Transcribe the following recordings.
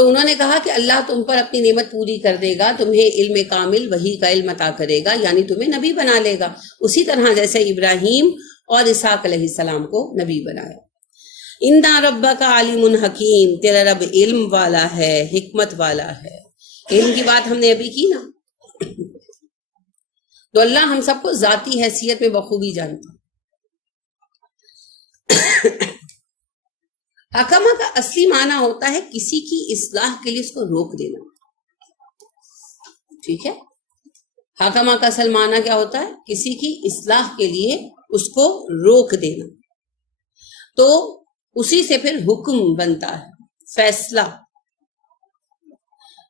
تو انہوں نے کہا کہ اللہ تم پر اپنی نعمت پوری کر دے گا، تمہیں علم کامل وحی کا علم عطا کرے گا، یعنی تمہیں نبی بنا لے گا، اسی طرح جیسے ابراہیم اور اسحاق علیہ السلام کو نبی بنایا۔ ان ربک علیم حکیم، تیرا رب علم والا ہے، حکمت والا ہے۔ علم کی بات ہم نے ابھی کی نا، تو اللہ ہم سب کو ذاتی حیثیت میں بخوبی جانتا۔ حکمہ کا اصلی معنی ہوتا ہے کسی کی اصلاح کے لیے اس کو روک دینا، ٹھیک ہے؟ حکمہ کا اصل معنی کیا ہوتا ہے؟ کسی کی اصلاح کے لیے اس کو روک دینا، تو اسی سے پھر حکم بنتا ہے، فیصلہ۔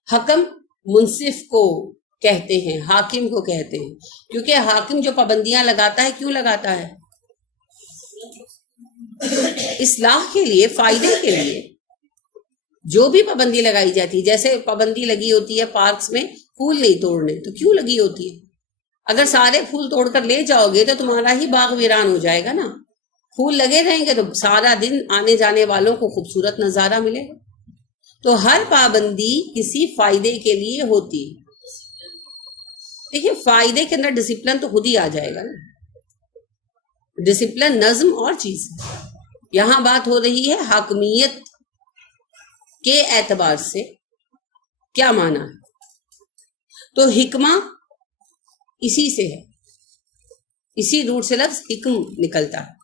حکم منصف کو کہتے ہیں، حاکم کو کہتے ہیں، کیونکہ حاکم جو پابندیاں لگاتا ہے کیوں لگاتا ہے؟ اصلاح کے لیے، فائدے کے لیے۔ جو بھی پابندی لگائی جاتی ہے، جیسے پابندی لگی ہوتی ہے پارکس میں پھول نہیں توڑنے، تو کیوں لگی ہوتی ہے؟ اگر سارے پھول توڑ کر لے جاؤ گے تو تمہارا ہی باغ ویران ہو جائے گا نا۔ پھول لگے رہیں گے تو سارا دن آنے جانے والوں کو خوبصورت نظارہ ملے گا۔ تو ہر پابندی کسی فائدے کے لیے ہوتی ہے۔ دیکھیں، فائدے کے اندر ڈسپلن تو خود ہی آ جائے گا نا۔ ڈسپلن، نظم اور چیز ہے۔ یہاں بات ہو رہی ہے حاکمیت کے اعتبار سے کیا معنی ہے؟ تو حکمہ اسی سے ہے، اسی روٹ سے لفظ حکم نکلتا ہے۔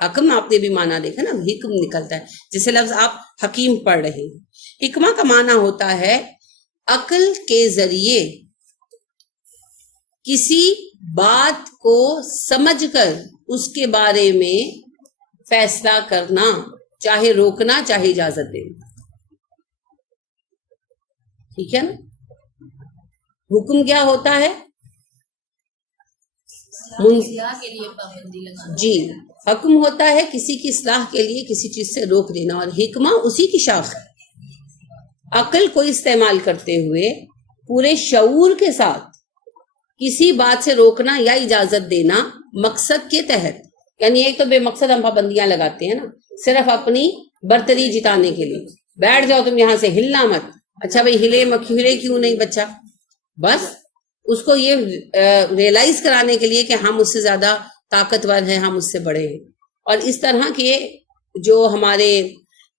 حکم آپ نے بھی معنی دیکھا نا، حکم نکلتا ہے، جیسے لفظ آپ حکیم پڑھ رہے ہیں۔ حکمہ کا معنی ہوتا ہے عقل کے ذریعے کسی بات کو سمجھ کر اس کے بارے میں فیصلہ کرنا، چاہے روکنا چاہے اجازت دینا، ٹھیک ہے نا؟ حکم کیا ہوتا ہے؟ جی، حکم ہوتا ہے کسی کی اصلاح کے لیے کسی چیز سے روک دینا، اور حکمہ اسی کی شاخ ہے۔ عقل کو استعمال کرتے ہوئے پورے شعور کے ساتھ کسی بات سے روکنا یا اجازت دینا مقصد کے تحت، یعنی ایک تو بے مقصد ہم پابندیاں لگاتے ہیں نا، صرف اپنی برتری جتانے کے لیے، بیٹھ جاؤ تم یہاں سے، ہلنا مت۔ اچھا بھائی، ہلے کیوں نہیں بچہ؟ بس اس کو یہ ریئلائز کرانے کے لیے کہ ہم اس سے زیادہ طاقتور ہیں، ہم اس سے بڑے ہیں۔ اور اس طرح کے جو ہمارے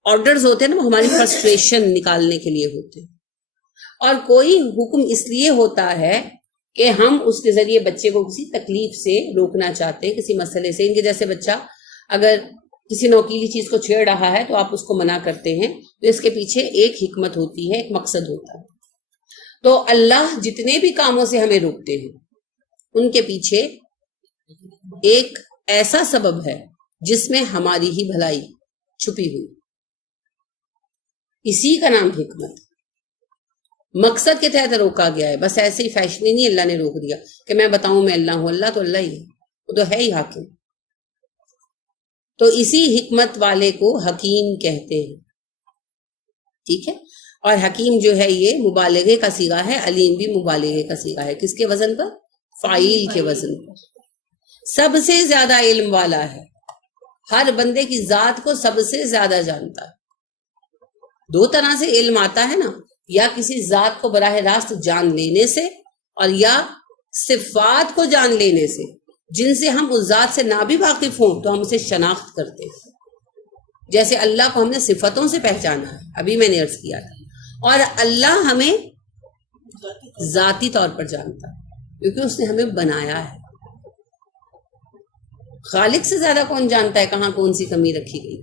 آرڈرز ہوتے ہیں نا، وہ ہماری فرسٹریشن نکالنے کے لیے ہوتے ہیں۔ اور کوئی حکم اس لیے ہوتا ہے کہ ہم اس کے ذریعے بچے کو کسی تکلیف سے روکنا چاہتے ہیں، کسی مسئلے سے۔ ان کے جیسے بچہ اگر کسی نوکیلی چیز کو چھیڑ رہا ہے تو آپ اس کو منع کرتے ہیں، تو اس کے پیچھے ایک حکمت ہوتی ہے، ایک مقصد ہوتا ہے۔ تو اللہ جتنے بھی کاموں سے ہمیں روکتے ہیں ان کے پیچھے ایک ایسا سبب ہے جس میں ہماری ہی بھلائی چھپی ہوئی، اسی کا نام حکمت۔ مقصد کے تحت روکا گیا ہے، بس ایسے ہی فیشن نہیں اللہ نے روک دیا کہ میں بتاؤں میں اللہ ہوں۔ اللہ تو اللہ ہی ہے، وہ تو ہے ہی حاکم۔ تو اسی حکمت والے کو حکیم کہتے ہیں، ٹھیک ہے؟ اور حکیم جو ہے یہ مبالغے کا صیغہ ہے، علیم بھی مبالغے کا صیغہ ہے۔ کس کے وزن پر؟ فاعل کے وزن پر۔ سب سے زیادہ علم والا ہے، ہر بندے کی ذات کو سب سے زیادہ جانتا ہے۔ دو طرح سے علم آتا ہے نا، یا کسی ذات کو براہ راست جان لینے سے، اور یا صفات کو جان لینے سے، جن سے ہم اس ذات سے نہ بھی واقف ہوں تو ہم اسے شناخت کرتے ہیں۔ جیسے اللہ کو ہم نے صفتوں سے پہچانا ہے، ابھی میں نے عرض کیا تھا، اور اللہ ہمیں ذاتی طور پر جانتا ہے کیونکہ اس نے ہمیں بنایا ہے۔ خالق سے زیادہ کون جانتا ہے کہاں کون سی کمی رکھی گئی؟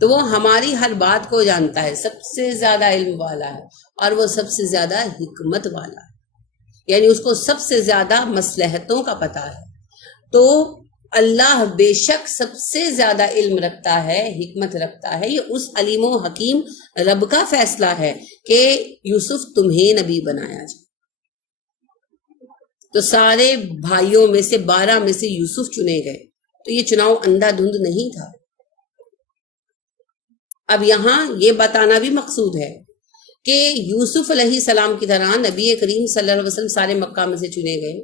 تو وہ ہماری ہر بات کو جانتا ہے، سب سے زیادہ علم والا ہے، اور وہ سب سے زیادہ حکمت والا ہے، یعنی اس کو سب سے زیادہ مصلحتوں کا پتہ ہے۔ تو اللہ بے شک سب سے زیادہ علم رکھتا ہے، حکمت رکھتا ہے۔ یہ اس علیم و حکیم رب کا فیصلہ ہے کہ یوسف تمہیں نبی بنایا جائے۔ تو سارے بھائیوں میں سے 12 میں سے یوسف چنے گئے، تو یہ چناؤ اندھا دھند نہیں تھا۔ اب یہاں یہ بتانا بھی مقصود ہے کہ یوسف علیہ السلام کی طرح نبی کریم صلی اللہ علیہ وسلم سارے مکہ میں سے چنے گئے،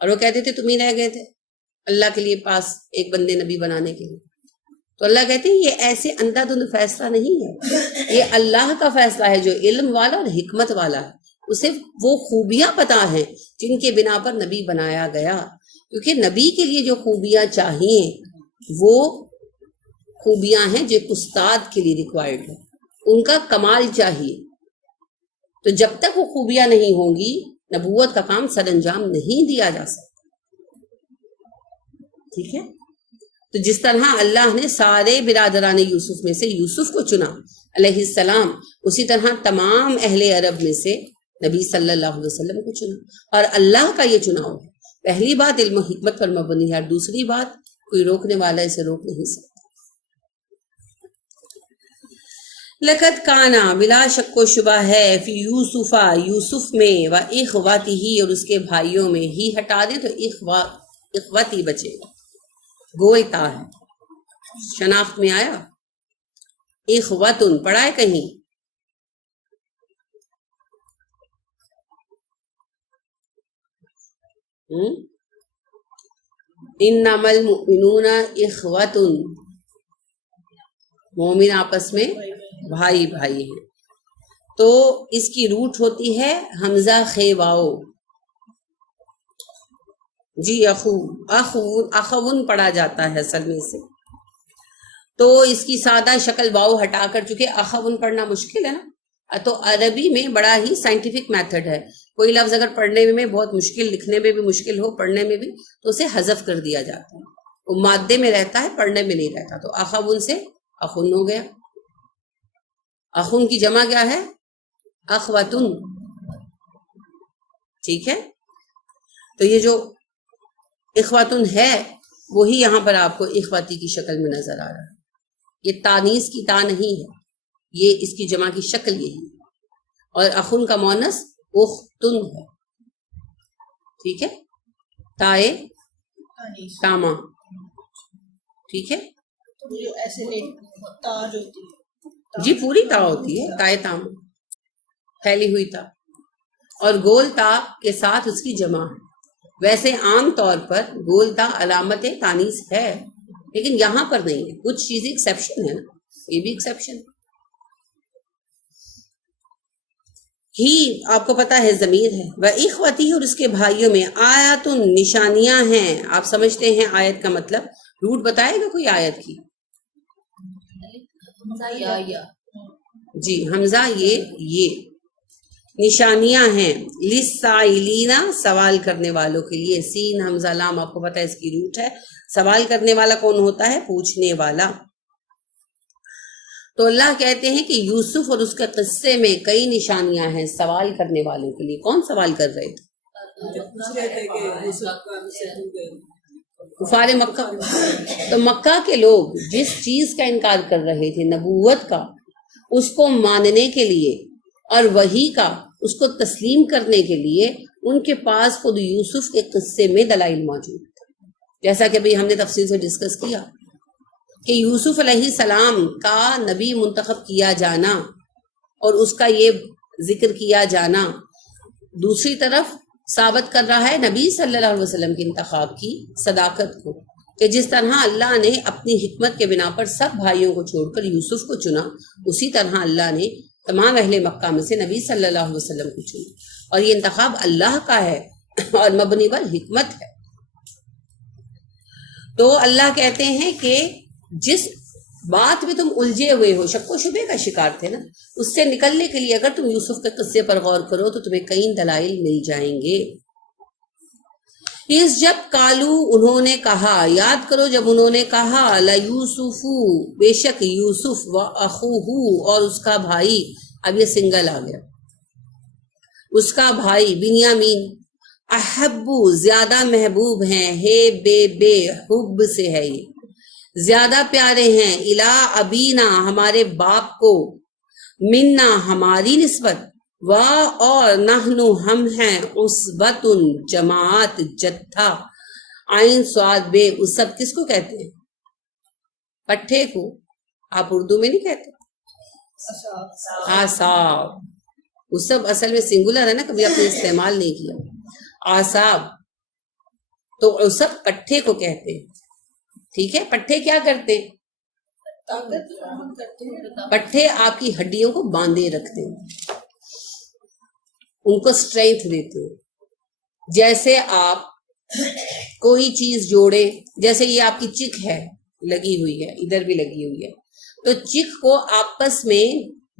اور وہ کہتے تھے تم ہی رہ گئے تھے اللہ کے لیے پاس ایک بندے نبی بنانے کے لیے۔ تو اللہ کہتے ہیں یہ ایسے اندھا دھند فیصلہ نہیں ہے، یہ اللہ کا فیصلہ ہے جو علم والا اور حکمت والا ہے. اسے وہ خوبیاں پتا ہیں جن کے بنا پر نبی بنایا گیا، کیونکہ نبی کے لیے جو خوبیاں چاہیے وہ خوبیاں ہیں جو ایک استاد کے لیے ریکوائرڈ ہے، ان کا کمال چاہیے. تو جب تک وہ خوبیاں نہیں ہوں گی نبوت کا کام سر انجام نہیں دیا جا سکتا. ٹھیک ہے، تو جس طرح اللہ نے سارے برادران یوسف میں سے یوسف کو چنا علیہ السلام، اسی طرح تمام اہل عرب میں سے نبی صلی اللہ علیہ وسلم کو چنا. اور اللہ کا یہ چناؤ ہے. پہلی بات علم و حکمت پر مبنی ہے، اور دوسری بات کوئی روکنے والا اسے روک نہیں سکتا. لقد کانا، بلا شک و شبہ ہے، فی یوسفا، یوسف میں، و اخواتی ہی، اور اس کے بھائیوں میں. ہی ہٹا دیں تو اخواتی بچے گا. گول تا ہے، شناخت میں آیا. اخواتن پڑھا ہے کہیں؟ انما المؤمنون اخواتن، مومن آپس میں بھائی بھائی ہیں. تو اس کی روٹ ہوتی ہے حمزہ خے واؤ. جی اخون پڑھا جاتا ہے اصل میں سے. تو اس کی سادہ شکل واؤ ہٹا کر، چونکہ اخون پڑھنا مشکل ہے نا، تو عربی میں بڑا ہی سائنٹیفک میتھڈ ہے. کوئی لفظ اگر پڑھنے میں بہت مشکل، لکھنے میں بھی مشکل ہو، پڑھنے میں بھی، تو اسے حذف کر دیا جاتا ہے. وہ مادے میں رہتا ہے، پڑھنے میں نہیں رہتا. تو اخون سے اخن ہو گیا. اخن کی جمع کیا ہے؟ اخواتن. ٹھیک ہے، تو یہ جو اخواتن ہے وہی یہاں پر آپ کو اخواتی کی شکل میں نظر آ رہا ہے. یہ تانیث کی تا نہیں ہے، یہ اس کی جمع کی شکل یہی ہے. اور اخن کا مونس اختن ہے. ٹھیک ہے، تائے تاما. ٹھیک ہے جی، پوری تا ہوتی ہے، تائے تاما، پھیلی ہوئی تا. اور گول تا کے ساتھ اس کی جمع ہے. ویسے عام طور پر گول تا علامت تانیث ہے، لیکن یہاں پر نہیں ہے. کچھ چیزیں ایکسیپشن ہے نا، یہ بھی ایکسیپشن. ہی آپ کو پتا ہے ضمیر ہے. وہ اخوتی، اور اس کے بھائیوں میں، آیات نشانیاں ہیں. آپ سمجھتے ہیں آیت کا مطلب؟ روٹ بتائے گا کوئی آیت کی؟ جی حمزہ یہ نشانیاں ہیں. للسائلین، سوال کرنے والوں کے لیے. سین حمزہ لام، آپ کو پتا ہے اس کی روٹ ہے. سوال کرنے والا کون ہوتا ہے؟ پوچھنے والا. تو اللہ کہتے ہیں کہ یوسف اور اس کے قصے میں کئی نشانیاں ہیں سوال کرنے والوں کے لیے. کون سوال کر رہے تھے؟ کفار مکہ. تو مکہ کے لوگ جس چیز کا انکار کر رہے تھے، نبوت کا، اس کو ماننے کے لیے اور وحی کا اس کو تسلیم کرنے کے لیے ان کے پاس خود یوسف کے قصے میں دلائل موجود تھے. جیسا کہ ابھی ہم نے تفصیل سے ڈسکس کیا کہ یوسف علیہ السلام کا نبی منتخب کیا جانا اور اس کا یہ ذکر کیا جانا دوسری طرف ثابت کر رہا ہے نبی صلی اللہ علیہ وسلم کے انتخاب کی صداقت کو، کہ جس طرح اللہ نے اپنی حکمت کے بنا پر سب بھائیوں کو چھوڑ کر یوسف کو چنا، اسی طرح اللہ نے تمام اہل مکہ میں سے نبی صلی اللہ علیہ وسلم کو چنا. اور یہ انتخاب اللہ کا ہے اور مبنی پر حکمت ہے. تو اللہ کہتے ہیں کہ جس بات میں تم الجھے ہوئے ہو، شک و شبے کا شکار تھے نا، اس سے نکلنے کے لیے اگر تم یوسف کے قصے پر غور کرو تو تمہیں کئی دلائل مل جائیں گے. اس جب کالو، انہوں نے کہا، یاد کرو جب انہوں نے کہا، لیوسفو، بے شک یوسف، و اخوہ، اور اس کا بھائی. اب یہ سنگل آ گیا، اس کا بھائی بنیامین، احبو، زیادہ محبوب ہیں، ہے بے حب سے ہے، یہ زیادہ پیارے ہیں، الا ابینا، ہمارے باپ کو، منا، ہماری نسبت، و اور نحنو، ہم ہیں، عصبۃ، جماعت، جتھا، عین صاد بے. اس سب کس کو کہتے ہیں؟ پٹھے کو. آپ اردو میں نہیں کہتے آساب. اس سب اصل میں سنگولر ہے نا، کبھی آپ نے استعمال نہیں کیا. آساب تو اس سب پٹھے کو کہتے ہیں. ٹھیک ہے، پٹھے کیا کرتے ہیں؟ پٹھے آپ کی ہڈیوں کو باندھے رکھتے ہیں، ان کو اسٹرینتھ دیتے ہیں. جیسے آپ کوئی چیز جوڑے، جیسے یہ آپ کی چک ہے لگی ہوئی ہے، ادھر بھی لگی ہوئی ہے، تو چک کو آپس میں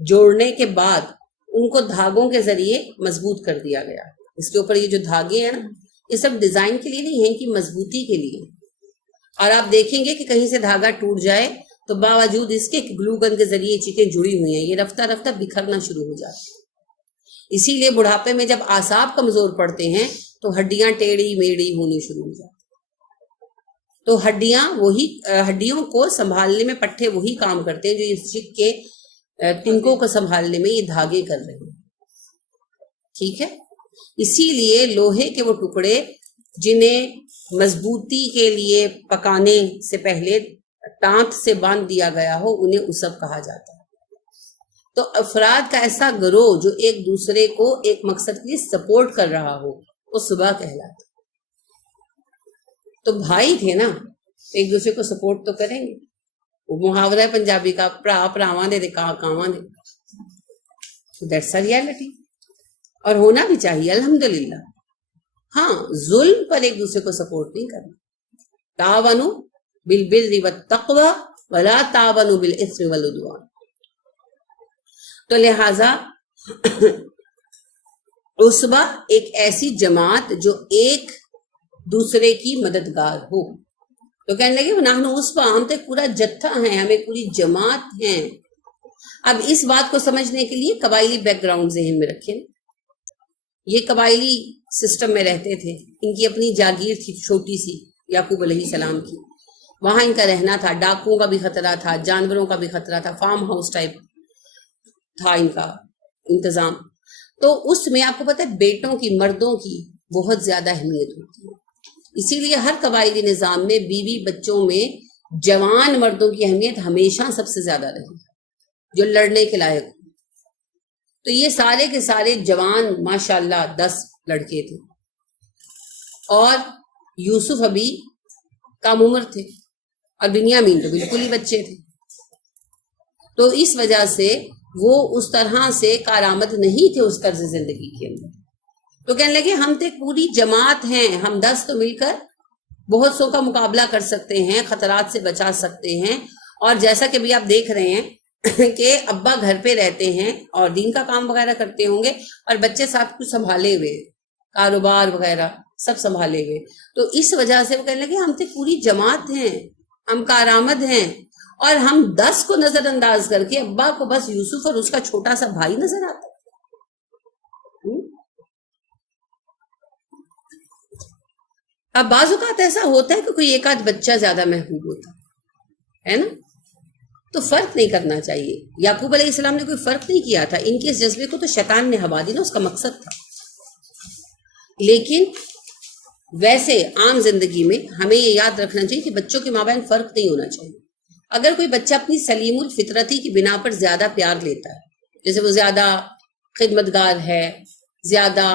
جوڑنے کے بعد ان کو دھاگوں کے ذریعے مضبوط کر دیا گیا. اس کے اوپر یہ جو دھاگے ہیں نا، یہ سب ڈیزائن کے لیے نہیں ہیں، کہ مضبوطی کے لیے. اور آپ دیکھیں گے کہ کہیں سے دھاگا ٹوٹ جائے تو باوجود اس کے گلو گن کے ذریعے چیزیں جڑی ہوئی ہیں، یہ رفتہ رفتہ بکھرنا شروع ہو جاتی ہے. اسی لیے بڑھاپے میں جب اعصاب کمزور پڑتے ہیں تو ہڈیاں ٹیڑھی میڑھی ہونی شروع ہو جاتی. تو ہڈیوں کو سنبھالنے میں پٹھے وہی کام کرتے ہیں جو اس چک کے تنکوں کو سنبھالنے میں یہ دھاگے کر رہے ہیں. ٹھیک ہے، اسی لیے لوہے کے وہ ٹکڑے جنہیں مضبوطی کے لیے پکانے سے پہلے تانت سے باندھ دیا گیا ہو انہیں اسب کہا جاتا ہے. تو افراد کا ایسا گروہ جو ایک دوسرے کو ایک مقصد کے لیے سپورٹ کر رہا ہو وہ صبح کہلاتا. تو بھائی تھے نا، ایک دوسرے کو سپورٹ تو کریں گے. وہ محاورہ ہے پنجابی کا، پراواں دے کاواں دے. دیٹس اے ریالٹی، اور ہونا بھی چاہیے الحمدللہ. ہاں، ظلم پر ایک دوسرے کو سپورٹ نہیں کرنا. تعاونوا بالبر والتقوی ولا تعاونوا بالاثم والعدوان. تو لہذا عصبہ ایک ایسی جماعت جو ایک دوسرے کی مددگار ہو. تو کہنے لگے نحن عصبہ، ہم تو ایک پورا جتھا ہیں، ہمیں پوری جماعت ہیں. اب اس بات کو سمجھنے کے لیے قبائلی بیک گراؤنڈ ذہن میں رکھیں. یہ قبائلی سسٹم میں رہتے تھے، ان کی اپنی جاگیر تھی چھوٹی سی یعقوب علیہ السلام کی. وہاں ان کا رہنا تھا، ڈاکوؤں کا بھی خطرہ تھا، جانوروں کا بھی خطرہ تھا، فارم ہاؤس ٹائپ تھا ان کا انتظام. تو اس میں آپ کو پتہ ہے بیٹوں کی، مردوں کی بہت زیادہ اہمیت ہوتی ہے. اسی لیے ہر قبائلی نظام میں بیوی بچوں میں جوان مردوں کی اہمیت ہمیشہ سب سے زیادہ رہی، جو لڑنے کے لائق ہو. تو یہ سارے کے سارے جوان ماشاءاللہ 10 لڑکے تھے، اور یوسف ابھی کم عمر تھے، اور بنیامین تو بالکل ہی بچے تھے. تو اس وجہ سے وہ اس طرح سے کارآمد نہیں تھے اس طرز زندگی کے اندر. تو کہنے لگے ہم تو ایک پوری جماعت ہیں، ہم 10 تو مل کر بہت سو کا مقابلہ کر سکتے ہیں، خطرات سے بچا سکتے ہیں. اور جیسا کہ بھی آپ دیکھ رہے ہیں کہ ابا گھر پہ رہتے ہیں اور دین کا کام وغیرہ کرتے ہوں گے، اور بچے ساتھ کچھ سنبھالے ہوئے، کاروبار وغیرہ سب سنبھالے ہوئے. تو اس وجہ سے وہ کہنے لگے ہم تو پوری جماعت ہیں، ہم کارآمد ہیں. اور ہم 10 کو نظر انداز کر کے ابا کو بس یوسف اور اس کا چھوٹا سا بھائی نظر آتا. اب بعض اوقات ایسا ہوتا ہے کہ کوئی ایک آدھ بچہ زیادہ محبوب ہوتا ہے نا، تو فرق نہیں کرنا چاہیے. یعقوب علیہ السلام نے کوئی فرق نہیں کیا تھا، ان کے اس جذبے کو تو شیطان نے ہوا دی نا، اس کا مقصد تھا. لیکن ویسے عام زندگی میں ہمیں یہ یاد رکھنا چاہیے کہ بچوں کے مابین فرق نہیں ہونا چاہیے. اگر کوئی بچہ اپنی سلیم الفطرتی کی بنا پر زیادہ پیار لیتا ہے، جیسے وہ زیادہ خدمتگار ہے، زیادہ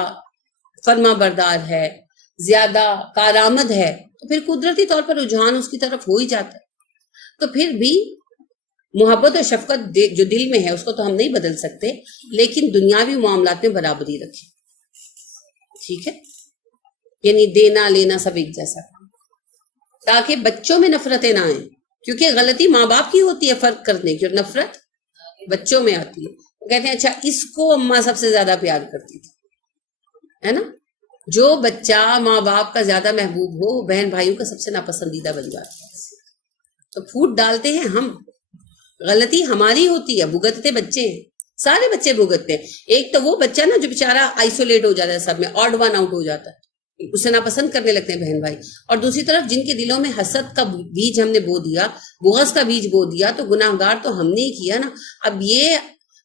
فرما بردار ہے، زیادہ کارآمد ہے، تو پھر قدرتی طور پر رجحان اس کی طرف ہو ہی جاتا ہے. تو پھر بھی محبت اور شفقت جو دل میں ہے اس کو تو ہم نہیں بدل سکتے، لیکن دنیاوی معاملات میں برابری رکھیں. ٹھیک ہے، یعنی دینا لینا سب ایک جیسا، تاکہ بچوں میں نفرتیں نہ آئیں. کیونکہ غلطی ماں باپ کی ہوتی ہے فرق کرنے کی، اور نفرت بچوں میں آتی ہے. کہتے ہیں اچھا اس کو اماں سب سے زیادہ پیار کرتی تھی، ہے نا. جو بچہ ماں باپ کا زیادہ محبوب ہو وہ بہن بھائیوں کا سب سے ناپسندیدہ بن جاتا ہے. تو پھوٹ ڈالتے ہیں ہم، غلطی ہماری ہوتی ہے، بھگتتے بچے ہیں، سارے بچے بھگتتے ہیں. ایک تو وہ بچہ نا جو بیچارہ آئسولیٹ ہو جاتا ہے، سب میں آڈ ون آؤٹ ہو جاتا ہے، اسے ناپسند کرنے لگتے ہیں بہن بھائی. اور دوسری طرف جن کے دلوں میں حسد کا بیج ہم نے بو دیا، بغض کا بیج بو دیا، تو گناہگار تو ہم نے ہی کیا نا. اب یہ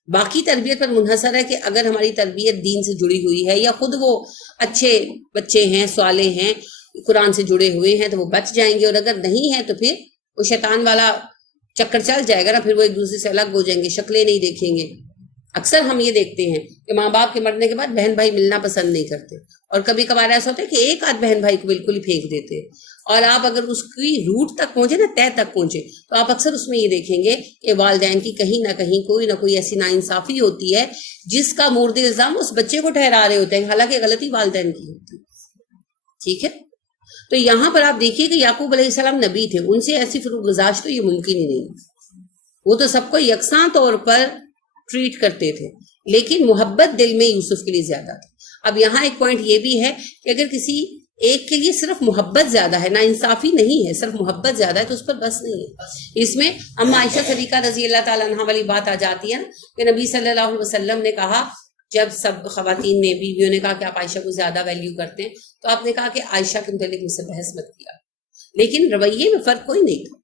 باقی تربیت پر منحصر ہے کہ اگر ہماری تربیت دین سے جڑی ہوئی ہے، یا خود وہ اچھے بچے ہیں، صالح ہیں، قرآن سے جڑے ہوئے ہیں، تو وہ بچ جائیں گے. اور اگر نہیں ہے تو پھر وہ شیطان والا چکر چل جائے گا نا، پھر وہ ایک دوسرے سے الگ ہو جائیں گے، شکلیں نہیں دیکھیں گے. اکثر ہم یہ دیکھتے ہیں کہ ماں باپ کے مرنے کے بعد بہن بھائی ملنا پسند نہیں کرتے، اور کبھی کبھار ایسا ہوتا ہے کہ ایک آدھ بہن بھائی کو بالکل ہی پھینک دیتے. اور آپ اگر اس کی روٹ تک پہنچے نا، تہ تک پہنچے، تو آپ اکثر اس میں یہ دیکھیں گے کہ والدین کی کہیں نہ کہیں کوئی نہ کوئی ایسی ناانصافی ہوتی ہے جس کا مورد الزام اس بچے کو ٹھہرا رہے ہوتے ہیں، حالانکہ غلطی والدین کی ہوتی ہے. ٹھیک ہے. تو یہاں پر آپ دیکھیے کہ یعقوب علیہ السلام نبی تھے، ان سے ایسی فروغ گزاشت تو یہ ممکن ہی نہیں. وہ تو سب کو یکساں طور پر ٹریٹ کرتے تھے، لیکن محبت دل میں یوسف کے لیے زیادہ تھی. اب یہاں ایک پوائنٹ یہ بھی ہے کہ اگر کسی ایک کے لیے صرف محبت زیادہ ہے، نا انصافی نہیں ہے، صرف محبت زیادہ ہے، تو اس پر بس نہیں ہے. اس میں اما عائشہ صدیقہ رضی اللہ تعالیٰ عنہ والی بات آ جاتی ہے نا کہ نبی صلی اللہ علیہ وسلم نے کہا، جب سب خواتین نے، بیویوں نے کہا کہ آپ عائشہ کو زیادہ ویلیو کرتے ہیں، تو آپ نے کہا کہ عائشہ کے متعلق مجھ سے بحث مت کیا. لیکن رویے میں فرق کوئی نہیں تھا.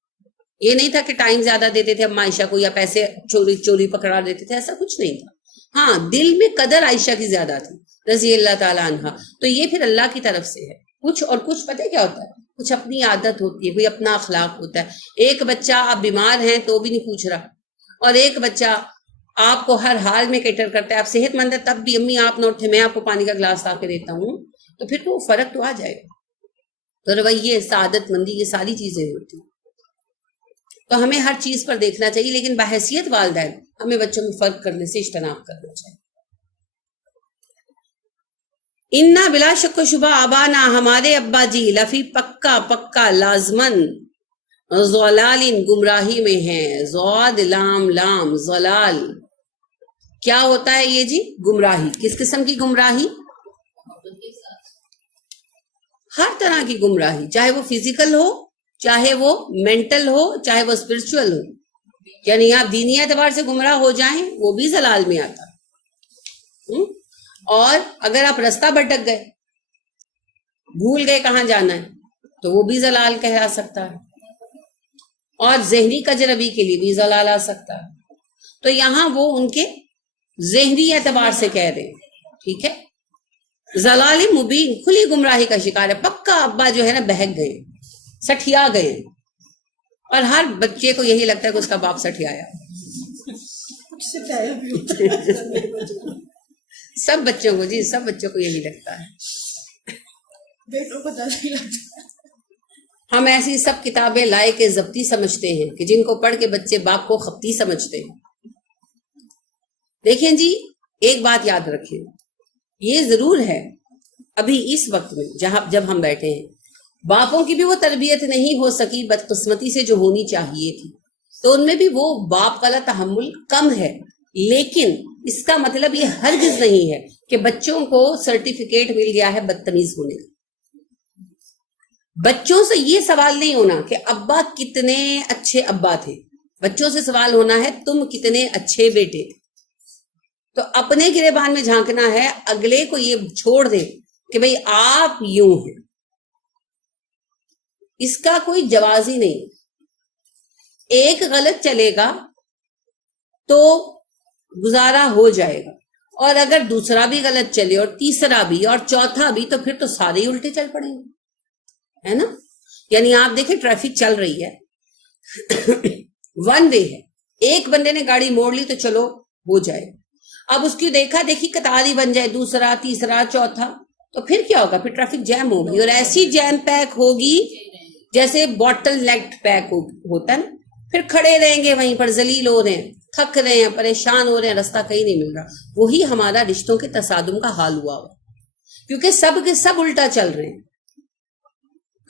یہ نہیں تھا کہ ٹائم زیادہ دیتے تھے اما عائشہ کو یا پیسے چوری پکڑا دیتے تھے، ایسا کچھ نہیں تھا. ہاں، دل میں قدر عائشہ کی زیادہ تھی رضی اللہ تعالیٰ عنہ. تو یہ پھر اللہ کی طرف سے ہے. کچھ پتہ کیا ہوتا ہے، کچھ اپنی عادت ہوتی ہے، کوئی اپنا اخلاق ہوتا ہے. ایک بچہ آپ بیمار ہیں تو بھی نہیں پوچھ رہا، اور ایک بچہ آپ کو ہر حال میں کیٹر کرتا ہے. آپ صحت مند ہے تب بھی امی آپ نہ اٹھے، میں آپ کو پانی کا گلاس لا کے دیتا ہوں، تو پھر وہ فرق تو آ جائے گا. تو رویے، سعادت مندی، یہ ساری چیزیں ہوتی ہیں. تو ہمیں ہر چیز پر دیکھنا چاہیے، لیکن بحیثیت والدین ہمیں بچوں میں فرق کرنے سے اجتناب کرنا چاہیے. انا بلا شک و شبہ ابانا، ہمارے ابا جی، لفی پکا لازمن، ضلال گمراہی میں ہیں. ضاد لام لام ضلال کیا ہوتا ہے یہ جی؟ گمراہی. کس قسم کی گمراہی؟ ہر طرح کی گمراہی، چاہے وہ فزیکل ہو، چاہے وہ مینٹل ہو، چاہے وہ اسپرچول ہو. یعنی آپ دینی اعتبار سے گمراہ ہو جائیں وہ بھی ضلال میں آتا. اور اگر آپ رستہ بھٹک گئے، بھول گئے کہاں جانا ہے، تو وہ بھی ضلال کہلا سکتا ہے. اور ذہنی کجربی کے لیے بھی ضلال آ سکتا ہے. تو یہاں وہ ان کے ذہنی اعتبار سے کہہ رہے ہیں. ٹھیک ہے. ضلال مبین، کھلی گمراہی کا شکار ہے. پکا ابا جو ہے نا بہک گئے، سٹھیا گئے. اور ہر بچے کو یہی لگتا ہے کہ اس کا باپ سٹھیایا. سب بچوں کو جی، سب بچوں کو یہی لگتا ہے. ہم ایسی سب کتابیں لائے کے ضبطی سمجھتے ہیں کہ جن کو پڑھ کے بچے باپ کو خپتی سمجھتے ہیں. دیکھیں جی، ایک بات یاد رکھیں، یہ ضرور ہے ابھی اس وقت میں جب ہم بیٹھے ہیں، باپوں کی بھی وہ تربیت نہیں ہو سکی بدقسمتی سے جو ہونی چاہیے تھی. تو ان میں بھی وہ باپ والا تحمل کم ہے. لیکن اس کا مطلب یہ ہرگز نہیں ہے کہ بچوں کو سرٹیفکیٹ مل گیا ہے بدتمیز ہونے کا. بچوں سے یہ سوال نہیں ہونا کہ ابا کتنے اچھے ابا تھے، بچوں سے سوال ہونا ہے تم کتنے اچھے بیٹے تھے. تو اپنے گریبان میں جھانکنا ہے، اگلے کو یہ چھوڑ دے کہ بھئی آپ یوں ہیں. اس کا کوئی جواز ہی نہیں. ایک غلط چلے گا تو گزارا ہو جائے گا، اور اگر دوسرا بھی غلط چلے اور تیسرا بھی اور چوتھا بھی، تو پھر تو سارے ہی الٹے چل پڑیں گے، ہے نا. یعنی آپ دیکھیں ٹریفک چل رہی ہے، ون وے ہے، ایک بندے نے گاڑی موڑ لی تو چلو ہو جائے. اب اس کی دیکھا دیکھی قطار ہی بن جائے، دوسرا تیسرا چوتھا، تو پھر کیا ہوگا؟ پھر ٹریفک جیم ہوگی، اور ایسی جیم پیک ہوگی جیسے بوٹل نیک پیک ہوتا ہے نا. پھر کھڑے رہیں گے وہیں پر، ذلیل ہو رہے ہیں، تھک رہے ہیں، پریشان ہو رہے ہیں، راستہ کہیں نہیں مل رہا. وہی ہمارا رشتوں کے تصادم کا حال ہوا، کیونکہ سب کے سب الٹا چل رہے ہیں.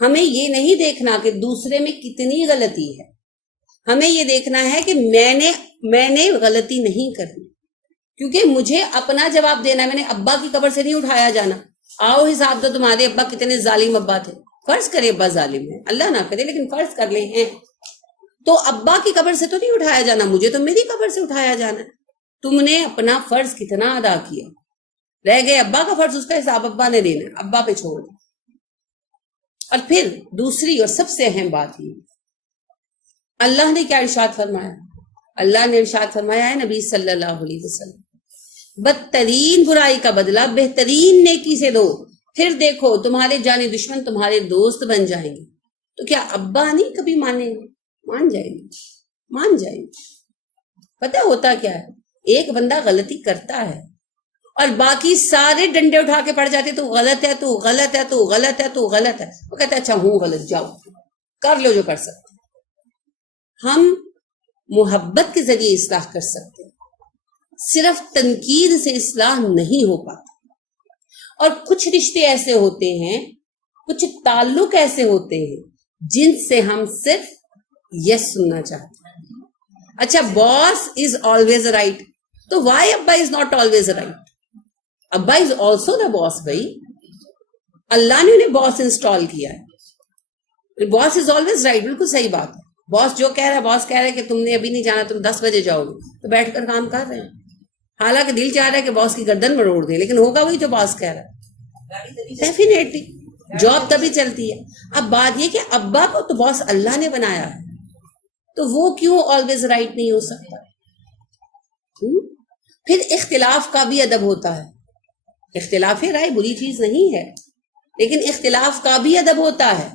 ہمیں یہ نہیں دیکھنا کہ دوسرے میں کتنی غلطی ہے، ہمیں یہ دیکھنا ہے کہ میں نے غلطی نہیں کرنی، کیونکہ مجھے اپنا جواب دینا ہے. میں نے ابا کی قبر سے نہیں اٹھایا جانا. آؤ حساب دو تمہارے ابا کتنے ظالم ابا تھے. فرض کرے ابا ظالم ہے، اللہ نہ کرے لیکن فرض کر لیں ہیں، تو ابا کی قبر سے تو نہیں اٹھایا جانا، مجھے تو میری قبر سے اٹھایا جانا ہے. تم نے اپنا فرض کتنا ادا کیا، رہ گئے ابا کا فرض، اس کا حساب ابا نے دینا ہے، ابا پہ چھوڑ دیں. اور پھر دوسری اور سب سے اہم بات یہ، اللہ نے کیا ارشاد فرمایا؟ اللہ نے ارشاد فرمایا ہے نبی صلی اللہ علیہ وسلم، بدترین برائی کا بدلہ بہترین نیکی سے دو، پھر دیکھو تمہارے جانی دشمن تمہارے دوست بن جائیں گے. تو کیا ابا نہیں کبھی مانیں گے؟ مان جائیں گے، مان جائیں گے. پتہ ہوتا کیا ہے، ایک بندہ غلطی کرتا ہے اور باقی سارے ڈنڈے اٹھا کے پڑ جاتے تو غلط ہے، تو غلط ہے، تو غلط ہے، تو غلط ہے. وہ کہتے ہیں اچھا ہوں غلط، جاؤ کر لو جو کر سکتے. ہم محبت کے ذریعے اصلاح کر سکتے ہیں، صرف تنقید سے اصلاح نہیں ہو پاتی. اور کچھ رشتے ایسے ہوتے ہیں، کچھ تعلق ایسے ہوتے ہیں جن سے ہم صرف یس سننا چاہتے ہیں. اچھا باس از آلویز رائٹ، تو وائی ابا از ناٹ آلویز رائٹ؟ ابا از آلسو دا باس. بھائی اللہ نے انہیں باس انسٹال کیا ہے. باس از آلویز رائٹ، بالکل صحیح بات ہے. باس جو کہہ رہا ہے، باس کہہ رہا ہے کہ تم نے ابھی نہیں جانا، تم 10 بجے جاؤ گے، تو بیٹھ کر کام کر رہے ہیں. حالانکہ دل چاہ رہا ہے کہ باس کی گردن مروڑ دیں، لیکن ہوگا وہی جو باس کہہ رہا ہے. ڈیفینیٹلی جاب تبھی چلتی ہے. اب بات یہ کہ ابا کو تو باس اللہ نے بنایا ہے، تو وہ کیوں آلویز رائٹ نہیں ہو سکتا؟ پھر اختلاف کا بھی ادب ہوتا ہے. اختلاف رائے بری چیز نہیں ہے، لیکن اختلاف کا بھی ادب ہوتا ہے.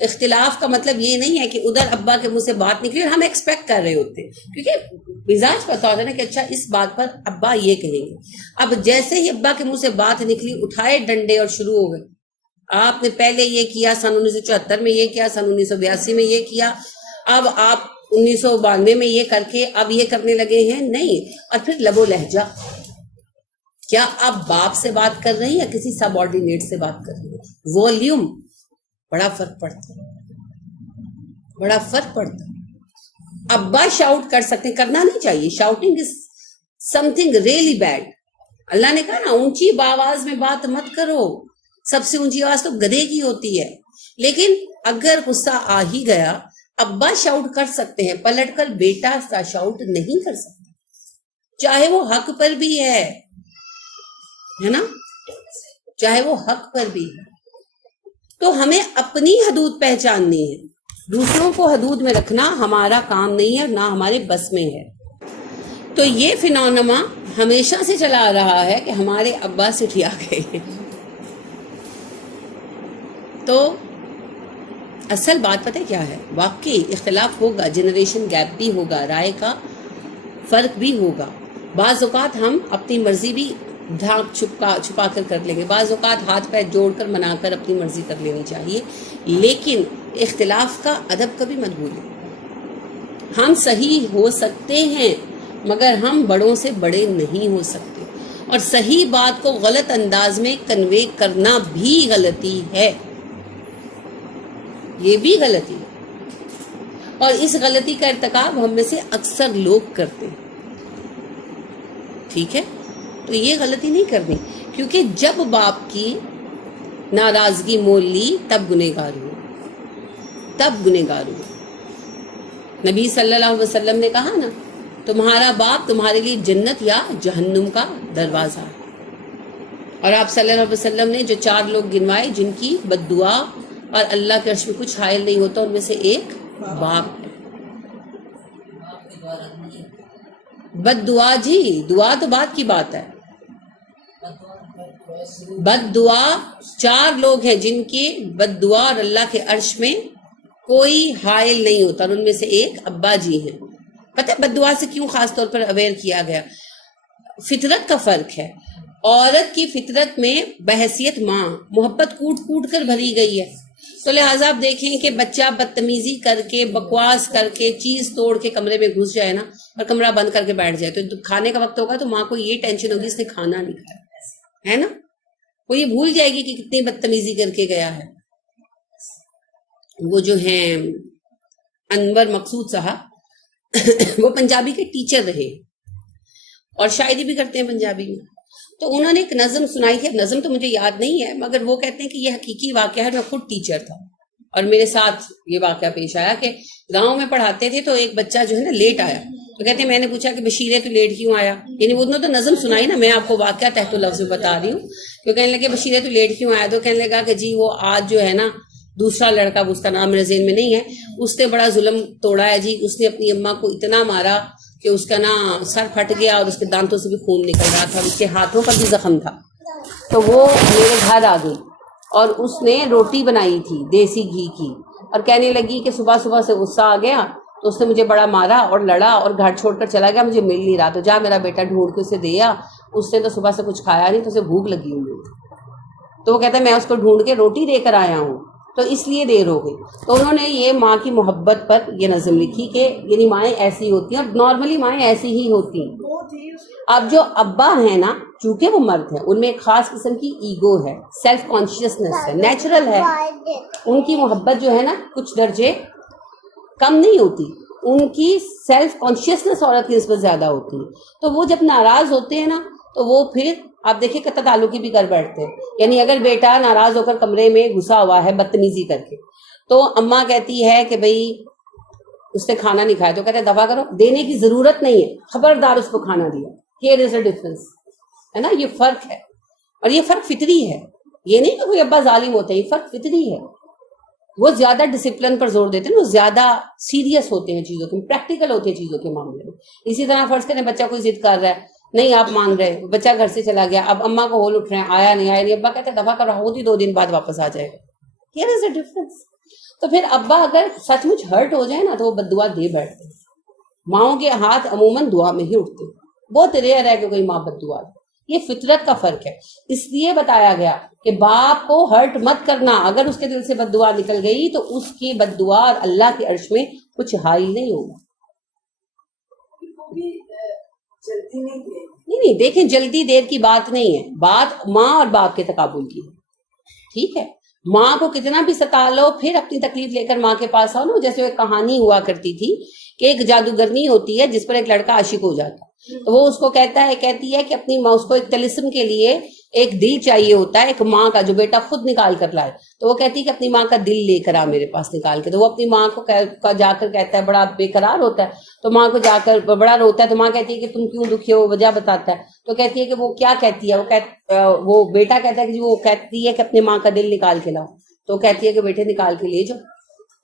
اختلاف کا مطلب یہ نہیں ہے کہ ادھر ابا کے منہ سے بات نکلی اور ہم ایکسپیکٹ کر رہے ہوتے ہیں، کیونکہ مزاج پتا ہوتا ہے نا کہ اچھا اس بات پر ابا یہ کہیں گے. اب جیسے ہی ابا کے منہ سے بات نکلی، اٹھائے ڈنڈے اور شروع ہو گئے. آپ نے پہلے یہ کیا، سن 1974 میں یہ کیا، سن 1982 میں یہ کیا، اب آپ 1992 میں یہ کر کے اب یہ کرنے لگے ہیں. نہیں. اور پھر لب و لہجہ، کیا آپ باپ سے بات کر رہے ہیں یا کسی سب آرڈینیٹ سے بات کر رہے ہیں؟ والیوم بڑا فرق پڑتا ہے، بڑا فرق پڑتا ہے. ابا شاؤٹ کر سکتے، کرنا نہیں چاہیے. شاؤٹنگ از سم تھنگ ریئلی بیڈ. اللہ نے کہا نا اونچی آواز میں بات مت کرو، سب سے اونچی آواز تو گدھے کی ہوتی ہے. لیکن اگر غصہ آ ہی گیا، ابا شاؤٹ کر سکتے ہیں، پلٹ کر بیٹا سا شاؤٹ نہیں کر سکتے، چاہے وہ حق پر بھی ہے نا، چاہے وہ حق پر بھی ہے. تو ہمیں اپنی حدود پہچاننی ہے. دوسروں کو حدود میں رکھنا ہمارا کام نہیں ہے، نہ ہمارے بس میں ہے. تو یہ فینومنا ہمیشہ سے چلا آ رہا ہے کہ ہمارے ابا سٹھیا گئے ہیں. تو اصل بات پتہ کیا ہے؟ واقعی اختلاف ہوگا، جنریشن گیپ بھی ہوگا، رائے کا فرق بھی ہوگا. بعض اوقات ہم اپنی مرضی بھی ڈھانپ چھپا کر لیں گے، بعض اوقات ہاتھ پیر جوڑ کر منا کر اپنی مرضی کر لینی چاہیے. لیکن اختلاف کا ادب کبھی مت بھولیں. ہم صحیح ہو سکتے ہیں مگر ہم بڑوں سے بڑے نہیں ہو سکتے، اور صحیح بات کو غلط انداز میں کنوے کرنا بھی غلطی ہے. یہ بھی غلطی ہے، اور اس غلطی کا ارتکاب ہم میں سے اکثر لوگ کرتے ہیں. ٹھیک ہے، تو یہ غلطی نہیں کرنی، کیونکہ جب باپ کی ناراضگی مول لی تب گنہگار ہو، تب گنہگار ہو. نبی صلی اللہ علیہ وسلم نے کہا نا، تمہارا باپ تمہارے لیے جنت یا جہنم کا دروازہ ہے. اور آپ صلی اللہ علیہ وسلم نے جو 4 لوگ گنوائے جن کی بد دعا اور اللہ کے عرش میں کچھ حائل نہیں ہوتا، ان میں سے ایک باپ ہے. بد دعا، جی دعا تو بات کی بات ہے. بد دعا 4 لوگ ہیں جن کی بد دعا اور اللہ کے عرش میں کوئی حائل نہیں ہوتا، اور ان میں سے ایک ابا جی ہیں. پتہ ہے بد دعا سے کیوں خاص طور پر اویئر کیا گیا؟ فطرت کا فرق ہے. عورت کی فطرت میں بحیثیت ماں محبت کوٹ کوٹ کر بھری گئی ہے. تو لہٰذا آپ دیکھیں کہ بچہ بدتمیزی کر کے، بکواس کر کے، چیز توڑ کے کمرے میں گھس جائے نا، اور کمرہ بند کر کے بیٹھ جائے، تو کھانے کا وقت ہوگا تو ماں کو یہ ٹینشن ہوگی اس نے کھانا نہیں کھایا ہے نا. وہ یہ بھول جائے گی کہ کتنی بدتمیزی کر کے گیا ہے. وہ جو ہیں انور مقصود صاحب وہ پنجابی کے ٹیچر رہے اور شاعری بھی کرتے ہیں پنجابی میں. تو انہوں نے ایک نظم سنائی تھی، نظم تو مجھے یاد نہیں ہے، مگر وہ کہتے ہیں کہ یہ حقیقی واقعہ ہے. میں خود ٹیچر تھا اور میرے ساتھ یہ واقعہ پیش آیا کہ گاؤں میں پڑھاتے تھے، تو ایک بچہ جو ہے نا لیٹ آیا. تو کہتے ہیں میں نے پوچھا کہ بشیرے تو لیٹ کیوں آیا؟ یعنی انہوں نے تو نظم سنائی نا، میں آپ کو واقعہ تحت لفظ بتا رہی ہوں. تو کہنے لگے بشیرے تو لیٹ کیوں آیا؟ تو کہنے لگا کہ جی وہ آج جو ہے نا دوسرا لڑکا، اس کا نام میرے ذہن میں نہیں ہے، اس نے بڑا ظلم توڑا ہے جی. اس نے اپنی اماں کو اتنا مارا کہ اس کا نا سر پھٹ گیا اور اس کے دانتوں سے بھی خون نکل رہا تھا، اس کے ہاتھوں پر بھی زخم تھا. تو وہ میرے گھر آ گئی اور اس نے روٹی بنائی تھی دیسی گھی کی، اور کہنے لگی کہ صبح صبح سے غصہ آ گیا تو اس نے مجھے بڑا مارا اور لڑا اور گھر چھوڑ کر چلا گیا، مجھے مل نہیں رہا، تو جا میرا بیٹا ڈھونڈ کے اسے دے آ. اس نے تو صبح سے کچھ کھایا نہیں، تو اسے بھوک لگی ہوئی ہے. تو وہ کہتا ہے میں اس کو ڈھونڈ کے روٹی دے کر آیا ہوں، تو اس لیے دیر ہو گئی. تو انہوں نے یہ ماں کی محبت پر یہ نظم لکھی کہ یعنی مائیں ایسی ہوتی ہیں، اور نارملی مائیں ایسی ہی ہوتی ہیں. اب جو ابا ہیں نا، چونکہ وہ مرد ہیں، ان میں ایک خاص قسم کی ایگو ہے، سیلف کانشیسنس ہے، نیچرل ہے. ان کی محبت جو ہے نا کچھ درجے کم نہیں ہوتی، ان کی سیلف کانشیسنس عورت کی نسبت زیادہ ہوتی ہے. تو وہ جب ناراض ہوتے ہیں نا تو وہ پھر آپ دیکھیں قطع تعلقی بھی کر بیٹھتے ہیں. یعنی اگر بیٹا ناراض ہو کر کمرے میں گھسا ہوا ہے بدتمیزی کر کے، تو اماں کہتی ہے کہ بھئی اس نے کھانا نہیں کھایا، تو کہتے ہیں دفع کرو، دینے کی ضرورت نہیں ہے، خبردار اس کو کھانا دیا. Here is a difference ہے نا، یہ فرق ہے. اور یہ فرق فطری ہے، یہ نہیں کہ کوئی ابا ظالم ہوتا ہے، یہ فرق فطری ہے. وہ زیادہ ڈسپلن پر زور دیتے ہیں، وہ زیادہ سیریس ہوتے ہیں چیزوں کے، پریکٹیکل ہوتے ہیں چیزوں کے معاملے میں. اسی طرح فرض کریں بچہ کوئی ضد کر رہا ہے، نہیں آپ مان رہے، بچہ گھر سے چلا گیا، اب اماں کو ہول اٹھ رہے ہیں آیا نہیں، ابا کہتے ہیں دفع کرو، ہوتی 2 دن بعد واپس آ جائے گا. Here is a difference. تو پھر ابا اگر سچ مچ ہرٹ ہو جائے نا تو وہ بد دعا دے بیٹھتے ہیں. ماؤں کے ہاتھ عموماً دعا میں ہی اٹھتے ہیں، بہت ریئر ہے کہ کوئی ماں بد دعا دے. یہ فطرت کا فرق ہے. اس لیے بتایا گیا کہ باپ کو ہرٹ مت کرنا، اگر اس کے دل سے بد دعا نکل گئی تو اس کی بد دعا اللہ کے عرش میں کچھ حائل نہیں ہوگا. نہیں دیکھیں، جلدی دیر کی بات نہیں ہے، بات ماں اور باپ کے تقابل کی ہے. ٹھیک ہے، ماں کو کتنا بھی ستا لو، پھر اپنی تکلیف لے کر ماں کے پاس آؤ نا. جیسے ایک کہانی ہوا کرتی تھی کہ ایک جادوگرنی ہوتی ہے جس پر ایک لڑکا عاشق ہو جاتا، تو وہ اس کو کہتی ہے کہ اپنی ماں، اس کو ایک طلسم کے لیے ایک دل چاہیے ہوتا ہے ایک ماں کا جو بیٹا خود نکال کر لائے. تو وہ کہتی ہے کہ اپنی ماں کا دل لے کر آ میرے پاس نکال کے. تو وہ اپنی ماں کو جا کر کہتا ہے، بڑا بے قرار ہوتا ہے، تو ماں کو جا کر بڑا روتا ہے. تو ماں کہتی ہے کہ تم کیوں دکھی ہو، وجہ بتاتا ہے. تو کہتی ہے کہ وہ کیا کہتی ہے، وہ بیٹا کہتا ہے کہ وہ کہتی ہے کہ اپنی ماں کا دل نکال کے لاؤ. تو کہتی ہے کہ بیٹے نکال کے لے جاؤ.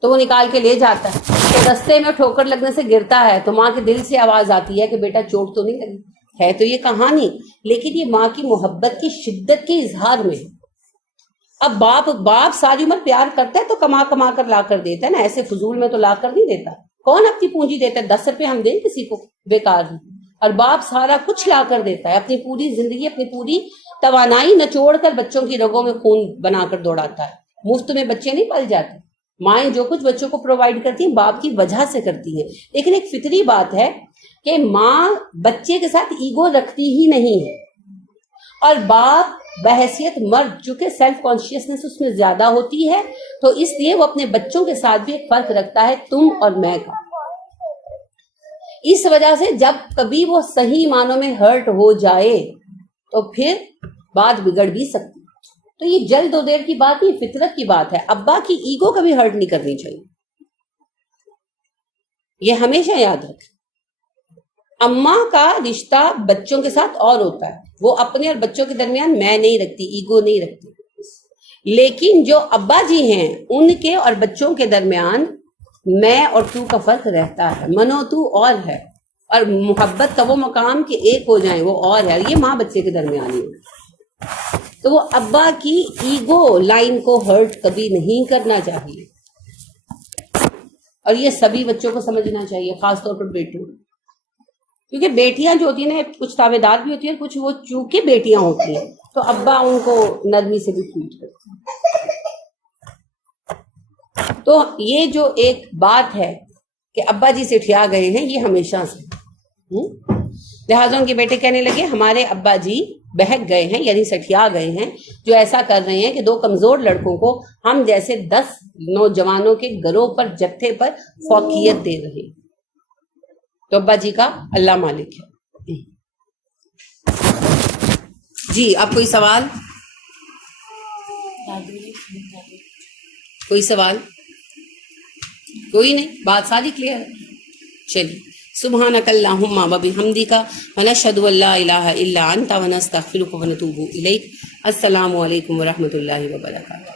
تو وہ نکال کے لے جاتا ہے. تو رستے میں ٹھوکر لگنے سے گرتا ہے، تو ماں کے دل سے آواز آتی ہے کہ بیٹا چوٹ تو نہیں لگی ہے. تو یہ کہانی، لیکن یہ ماں کی محبت کی شدت کے اظہار میں. اب باپ ساری عمر پیار کرتا ہے تو کما کما کر لا کر دیتا ہے نا، ایسے فضول میں تو لا کر نہیں دیتا. کون اپنی پونجی دیتا ہے؟ 10 روپے ہم دیں کسی کو بیکار میں. اور باپ سارا کچھ لا کر دیتا ہے، اپنی پوری زندگی، اپنی پوری توانائی نچوڑ کر بچوں کی رگوں میں خون بنا کر دوڑاتا ہے. مفت میں بچے نہیں پل جاتے. مائیں جو کچھ بچوں کو پرووائڈ کرتی ہیں باپ کی وجہ سے کرتی ہیں. لیکن ایک فطری بات ہے کہ ماں بچے کے ساتھ ایگو رکھتی ہی نہیں ہے، اور باپ بحیثیت مرد چونکہ سیلف کانشیسنس اس میں زیادہ ہوتی ہے، تو اس لیے وہ اپنے بچوں کے ساتھ بھی ایک فرق رکھتا ہے تم اور میں کا. اس وجہ سے جب کبھی وہ صحیح معنوں میں ہرٹ ہو جائے تو پھر بات بگڑ بھی سکتی. تو یہ جلد و دیر کی بات نہیں، فطرت کی بات ہے. ابا کی ایگو کبھی ہرٹ نہیں کرنی چاہیے، یہ ہمیشہ یاد رکھیں. اماں کا رشتہ بچوں کے ساتھ اور ہوتا ہے، وہ اپنے اور بچوں کے درمیان میں نہیں رکھتی، ایگو نہیں رکھتی. لیکن جو ابا جی ہیں ان کے اور بچوں کے درمیان میں اور تو کا فرق رہتا ہے. منو تو اور ہے، اور محبت کا وہ مقام کہ ایک ہو جائیں وہ اور ہے. یہ ماں بچے کے درمیان ہی ہے. تو وہ ابا کی ایگو لائن کو ہرٹ کبھی نہیں کرنا چاہیے، اور یہ سبھی بچوں کو سمجھنا چاہیے، خاص طور پر بیٹوں. کیونکہ بیٹیاں جو ہوتی ہیں نا، کچھ تابع دار بھی ہوتی ہیں، کچھ وہ چونکہ بیٹیاں ہوتی ہیں تو ابا ان کو نرمی سے بھی ٹریٹ کرتے ہیں. تو یہ جو ایک بات ہے کہ ابا جی سے ٹھیا گئے ہیں، یہ ہمیشہ سے. لہٰذا ان کے بیٹے کہنے لگے ہمارے ابا جی بہک گئے ہیں، یعنی سٹھیا گئے ہیں، جو ایسا کر رہے ہیں کہ 2 کمزور لڑکوں کو ہم جیسے 10 نوجوانوں کے گروہ پر، جتھے پر فوقیت دے رہے ہیں. تو ابا جی کا اللہ مالک ہے. جی اب کوئی سوال؟ کوئی سوال؟ کوئی نہیں، بات ساری کلیئر ہے. چلیے، سبحانک اللہم و بحمدک ونشہد ان لا الہ الا انت ونستغفرک ونتوب الیک. السلام علیکم ورحمۃ اللہ وبرکاتہ.